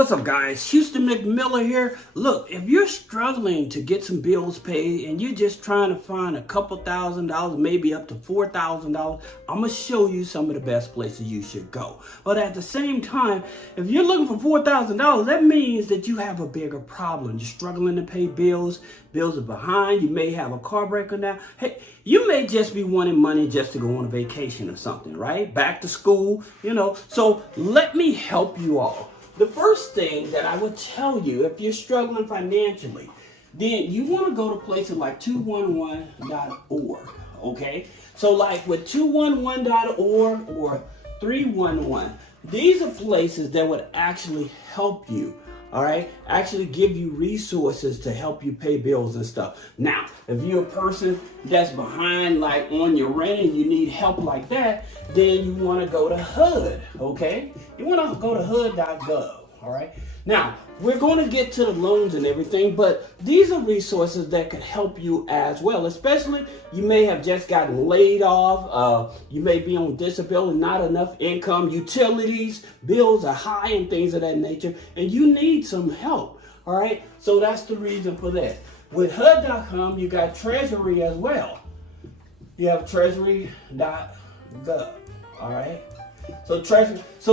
What's up, guys? Houston McMiller here. Look, if you're struggling to get some bills paid and you're just trying to find a couple $1,000s, maybe up to $4,000, I'm going to show you some of the best places you should go. But at the same time, if you're looking for $4,000, that means that you have a bigger problem. You're struggling to pay bills. Bills are behind. You may have a car breaker now. Hey, you may just be wanting money just to go on a vacation or something, right? Back to school, So let me help you all. The first thing that I would tell you, if you're struggling financially, then you want to go to places like 211.org, okay? So like with 211.org or 311, these are places that would actually help you, all right? Actually give you resources to help you pay bills and stuff. Now, if you're a person that's behind like on your rent and you need help like that, then you want to go to HUD, okay? You want to go to HUD.gov, all right? Now, we're going to get to the loans and everything, but these are resources that could help you as well, especially you may have just gotten laid off, you may be on disability, not enough income, utilities, bills are high and things of that nature, and you need some help, all right? So that's the reason for that. With HUD.com, you got Treasury as well. You have Treasury.gov, all right? So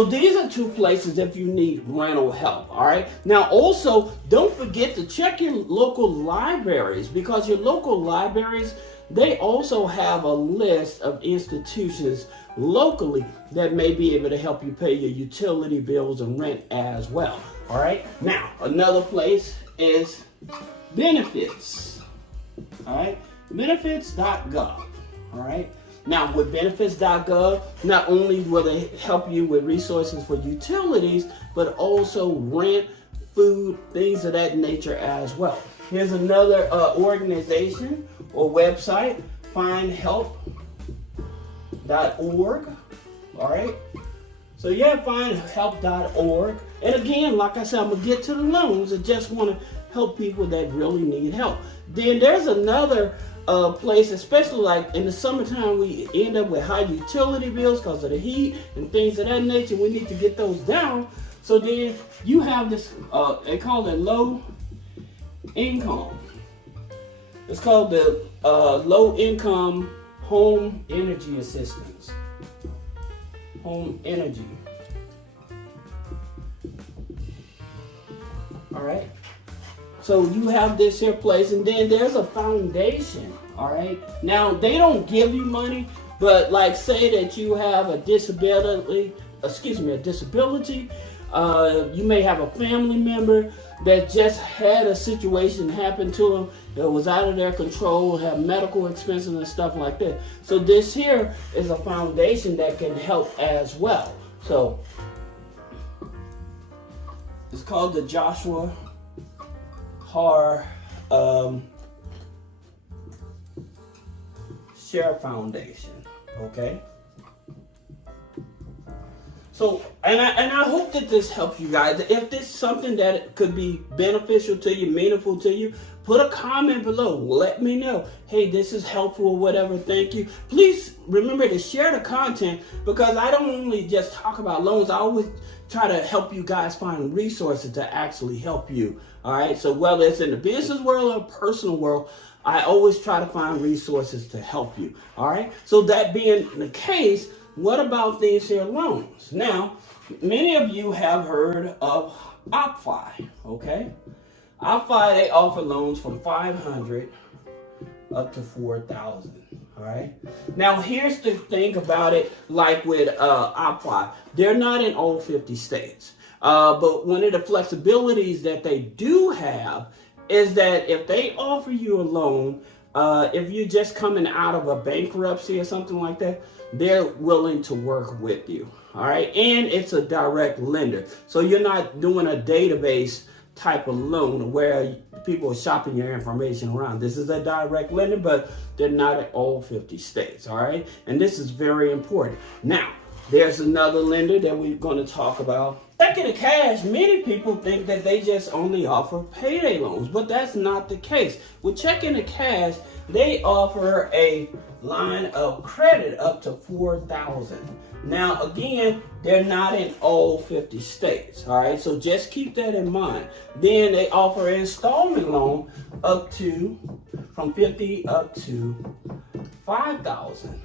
these are two places if you need rental help, all right? Now also, don't forget to check your local libraries, because your local libraries, they also have a list of institutions locally that may be able to help you pay your utility bills and rent as well, all right? Now, another place is benefits, all right? Benefits.gov, all right? Now, with benefits.gov, not only will they help you with resources for utilities, but also rent, food, things of that nature as well. Here's another organization or website, findhelp.org, all right? So yeah, findhelp.org. And again, like I said, I'm going to get to the loans. I just want to help people that really need help. Then there's another place, especially like in the summertime, we end up with high utility bills because of the heat and things of that nature. We need to get those down. So then you have this, they call it low income. It's called the low income home energy assistance. Home energy. All right. So you have this here place, and then there's a foundation, all right? Now, they don't give you money, but like say that you have a disability, you may have a family member that just had a situation happen to them that was out of their control, have medical expenses and stuff like that. So this here is a foundation that can help as well. So it's called the Joshua Share Foundation, okay? So, and I hope that this helps you guys. If this is something that could be beneficial to you, meaningful to you, put a comment below. Let me know. Hey, this is helpful or whatever. Thank you. Please remember to share the content, because I don't only just talk about loans. I always try to help you guys find resources to actually help you. All right. So whether it's in the business world or personal world, I always try to find resources to help you. All right. So that being the case, what about these here loans? Now, many of you have heard of OppFi, okay? OppFi, they offer loans from $500 up to $4,000, all right? Now, here's the thing about it, like with OppFi, they're not in all 50 states. But one of the flexibilities that they do have is that if they offer you a loan, if you're just coming out of a bankruptcy or something like that, they're willing to work with you, all right? And it's a direct lender. So you're not doing a database type of loan where people are shopping your information around. This is a direct lender, but they're not in all 50 states, all right? And this is very important. Now, there's another lender that we're going to talk about. Checking to cash, many people think that they just only offer payday loans, but that's not the case. With checking to cash, they offer a line of credit up to $4,000. Now, again, they're not in all 50 states, all right? So just keep that in mind. Then they offer an installment loan from 50 up to 5,000,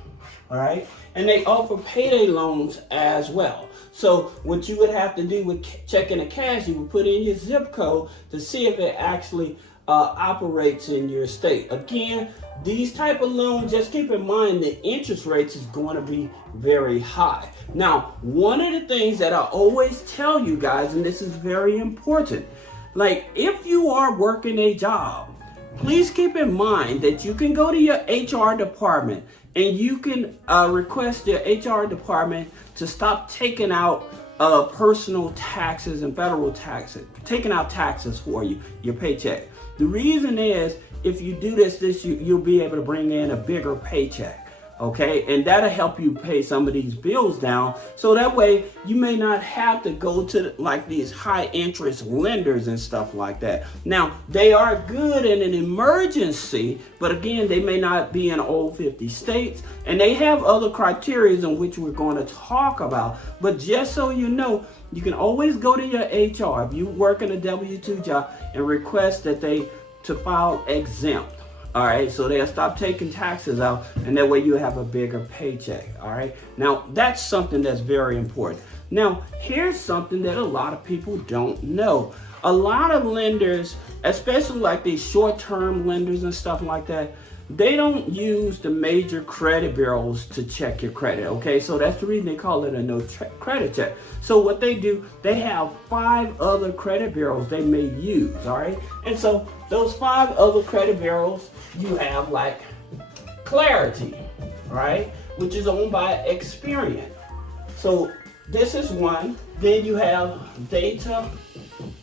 all right? And they offer payday loans as well. So what you would have to do with checking the cash, you would put in your zip code to see if it actually operates in your state. Again, these type of loans, just keep in mind the interest rates is going to be very high. Now, one of the things that I always tell you guys, and this is very important, like if you are working a job, please keep in mind that you can go to your HR department and you can request your HR department to stop taking out personal taxes and federal taxes, taking out taxes for you, your paycheck. The reason is, if you do this, you'll be able to bring in a bigger paycheck, okay? And that'll help you pay some of these bills down. So that way you may not have to go to like these high interest lenders and stuff like that. Now, they are good in an emergency, but again, they may not be in all 50 states. And they have other criteria in which we're going to talk about. But just so you know, you can always go to your HR if you work in a W-2 job and request that to file exempt. All right, so they'll stop taking taxes out, and that way you have a bigger paycheck. All right, now that's something that's very important. Now, here's something that a lot of people don't know. A lot of lenders, especially like these short-term lenders and stuff like that, they don't use the major credit bureaus to check your credit, okay? So that's the reason they call it a no credit check. So what they do, they have 5 other credit bureaus they may use, all right? And so those 5 other credit bureaus, you have like Clarity, right? Which is owned by Experian. So this is one. Then you have Data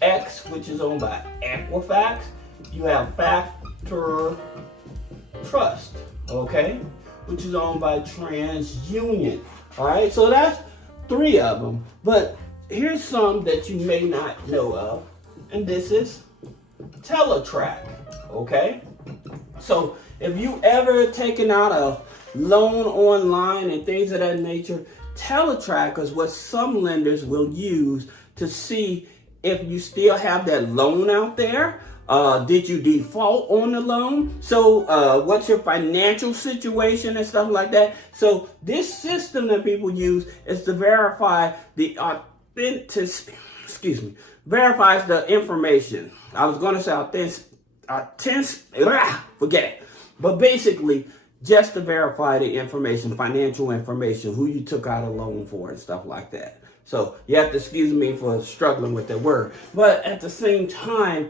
X, which is owned by Equifax. You have Factor Trust, okay, which is owned by TransUnion. All right, so that's 3 of them. But here's some that you may not know of, and this is Teletra, okay? So if you ever taken out a loan online and things of that nature, Teletra is what some lenders will use to see if you still have that loan out there. Did you default on the loan? So what's your financial situation and stuff like that? So this system that people use is to verify the verifies the information. I was going to say forget it. But basically, just to verify the information, financial information, who you took out a loan for and stuff like that. So you have to excuse me for struggling with that word. But at the same time,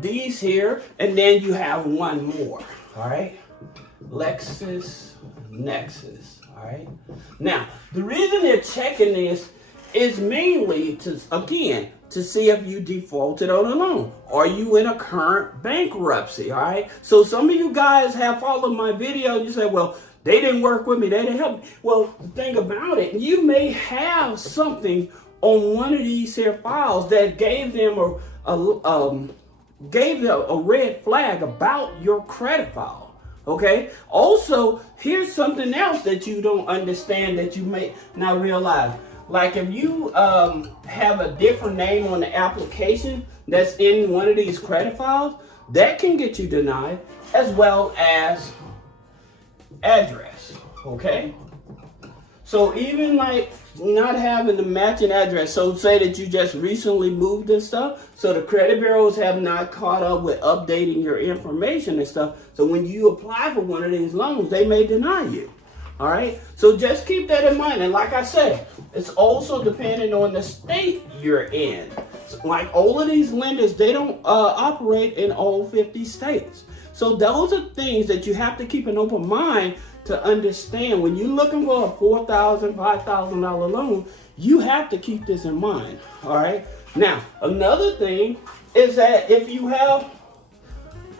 these here, and then you have one more, all right? Lexus Nexus, all right? Now, the reason they're checking this is mainly to see if you defaulted on a loan. Are you in a current bankruptcy, all right? So some of you guys have followed my video, you say, well, they didn't work with me, they didn't help me. Well, the thing about it, you may have something on one of these here files that gave them a red flag about your credit file, okay? Also, here's something else that you don't understand that you may not realize. Like if you have a different name on the application that's in one of these credit files, that can get you denied, as well as address, okay? So even like not having the matching address, so say that you just recently moved and stuff, so the credit bureaus have not caught up with updating your information and stuff, so when you apply for one of these loans, they may deny you, all right? So just keep that in mind, and like I said, it's also dependent on the state you're in. So like all of these lenders, they don't operate in all 50 states. So those are things that you have to keep an open mind to understand. When you're looking for a $4,000, $5,000 loan, you have to keep this in mind, all right? Now, another thing is that if you have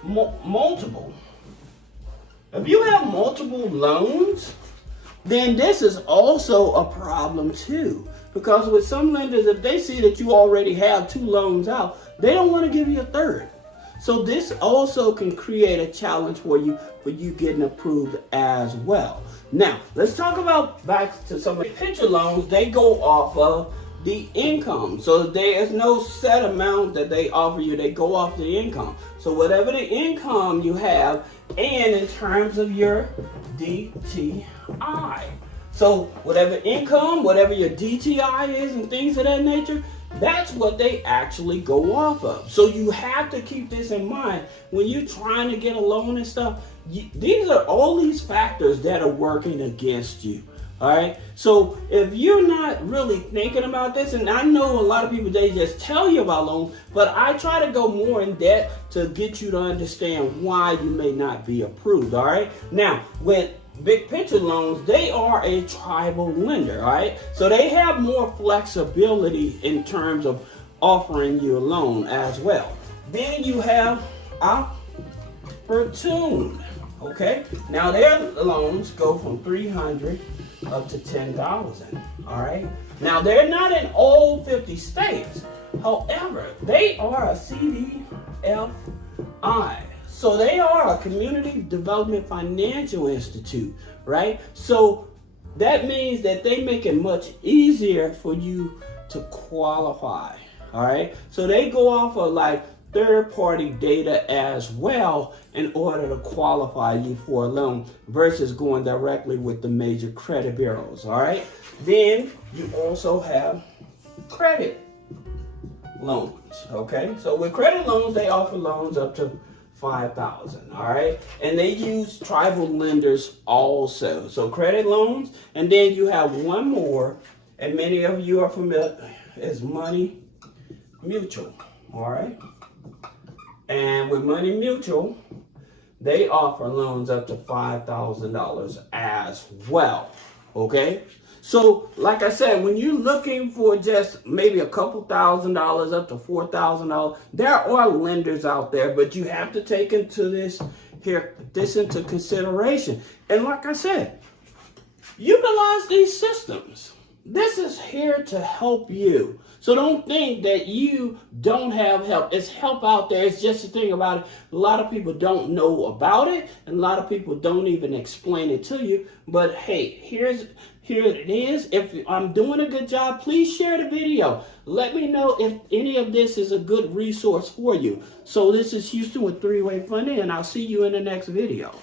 multiple loans, then this is also a problem too. Because with some lenders, if they see that you already have 2 loans out, they don't want to give you a third. So this also can create a challenge for you getting approved as well. Now, let's talk about back to some of the picture loans. They go off of the income. So there is no set amount that they offer you. They go off the income. So whatever the income you have, and in terms of your DTI. So whatever income, whatever your DTI is and things of that nature, that's what they actually go off of. So you have to keep this in mind when you're trying to get a loan and stuff. These are all these factors that are working against you. All right. So if you're not really thinking about this, and I know a lot of people, they just tell you about loans, but I try to go more in depth to get you to understand why you may not be approved. All right. Now, with big picture loans, they are a tribal lender. All right. So they have more flexibility in terms of offering you a loan as well. Then you have opportunity. Okay. Now their loans go from $300 up to $10,000. All right. Now they're not in all 50 states. However, they are a CDFI. So they are a community development financial institute, right? So that means that they make it much easier for you to qualify. All right. So they go off of like third-party data as well in order to qualify you for a loan versus going directly with the major credit bureaus. All right. Then you also have credit loans. Okay. So with credit loans, they offer loans up to $5,000. All right. And they use tribal lenders also. So credit loans. And then you have one more, and many of you are familiar, is Money Mutual. All right. And with Money Mutual, they offer loans up to $5,000 as well. Okay. So, like I said, when you're looking for just maybe a couple $1,000s up to $4,000, there are lenders out there, but you have to take this into consideration. And like I said, utilize these systems. This is here to help you. So don't think that you don't have help. It's help out there. It's just the thing about it. A lot of people don't know about it, and a lot of people don't even explain it to you. But hey, here it is. If I'm doing a good job, please share the video. Let me know if any of this is a good resource for you. So this is Houston with Three-Way Funding, and I'll see you in the next video.